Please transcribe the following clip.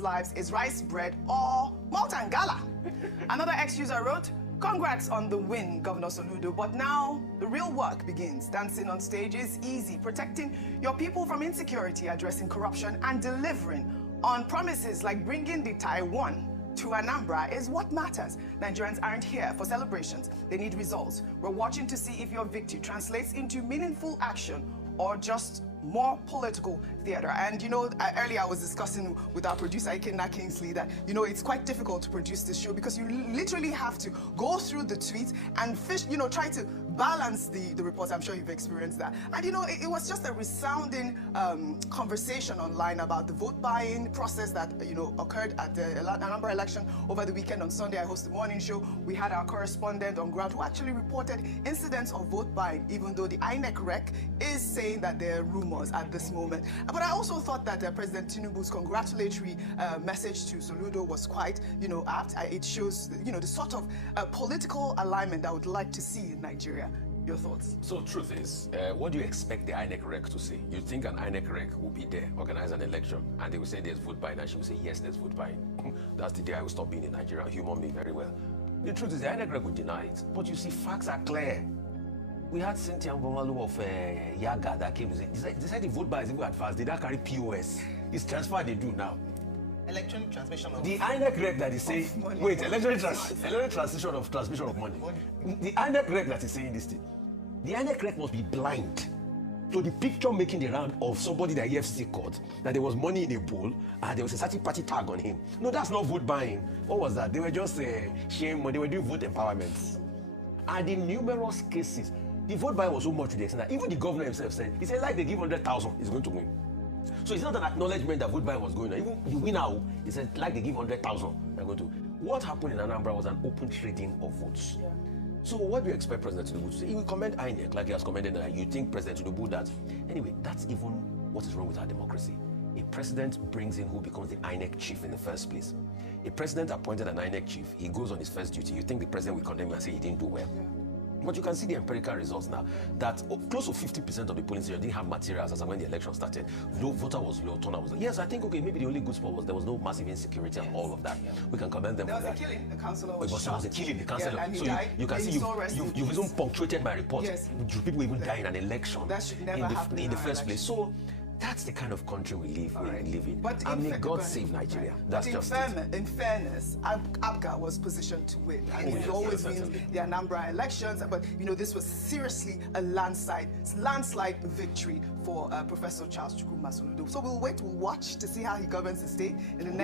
lives is rice bread or malt and gala. Another ex-user wrote, "Congrats on the win, Governor Soludo, but now the real work begins. Dancing on stage is easy. Protecting your people from insecurity, addressing corruption, and delivering on promises like bringing the Taiwan to Anambra is what matters. Nigerians aren't here for celebrations. They need results. We're watching to see if your victory translates into meaningful action or just more political theater." And earlier I was discussing with our producer Ikenna Kingsley that it's quite difficult to produce this show because you literally have to go through the tweets and try to balance the reports. I'm sure you've experienced that. And it was just a resounding conversation online about the vote buying process that occurred at the Anambra election over the weekend. On Sunday I hosted the morning show. We had our correspondent on ground who actually reported incidents of vote buying, even though the INEC REC is saying that there are rumors at this moment. But I also thought that President Tinubu's congratulatory message to Soludo was quite apt. It shows the sort of political alignment that I would like to see in Nigeria. Your thoughts? So truth is, what do you expect the INEC REC to say? You think an INEC REC will be there, organize an election, and they will say there's vote buying, and she will say yes, there's vote buying. That's the day I will stop being in Nigeria. Humor me very well. The truth is, the INEC REC will deny it, but you see, facts are clear. We had Cynthia Mbomalu of Yaga that came and said, they said the vote buyers even advanced. They don't carry POS. It's transfer they do now. Electronic transmission of the INEC REC that is saying, wait, electronic transmission of money. The INEC REC that is saying this thing. The INEC REC must be blind to the picture making the round of somebody that EFCC caught, that there was money in a bowl and there was a certain party tag on him. No, that's not vote buying. What was that? They were just sharing money. They were doing vote empowerment. And in numerous cases, the vote buying was so much to the extent that even the governor himself said, he said, like they give 100,000, he's going to win. So it's not an acknowledgement that vote buying was going on. Even the winner, he said, like they give 100,000, they're going to. What happened in Anambra was an open trading of votes. Yeah. So what do you expect President Tinubu to say? He will commend INEC, like he has commended that. You think President Tinubu that? Anyway, that's even what is wrong with our democracy. A president brings in who becomes the INEC chief in the first place. A president appointed an INEC chief, he goes on his first duty. You think the president will condemn him and say he didn't do well? Yeah. But you can see the empirical results now that close to 50% of the polling station didn't have materials as when the election started. Low voter was low, turnout was low. Yes, I think, okay, maybe the only good spot was there was no massive insecurity and all of that. Yeah. We can commend them for that. There was a killing, the councillor was shot. There was a killing, the councillor. Yeah, and so he died. You can see you've even punctuated my report. Yes. People even die in an election. That should never happen in the first place. So that's the kind of country we live in. But may God save Nigeria. Right. That's just in fairness, APGA was positioned to win. I mean, it always wins the Anambra elections, but this was seriously a landslide victory for Professor Charles Chukwuma Soludo. So we'll watch to see how he governs the state in the next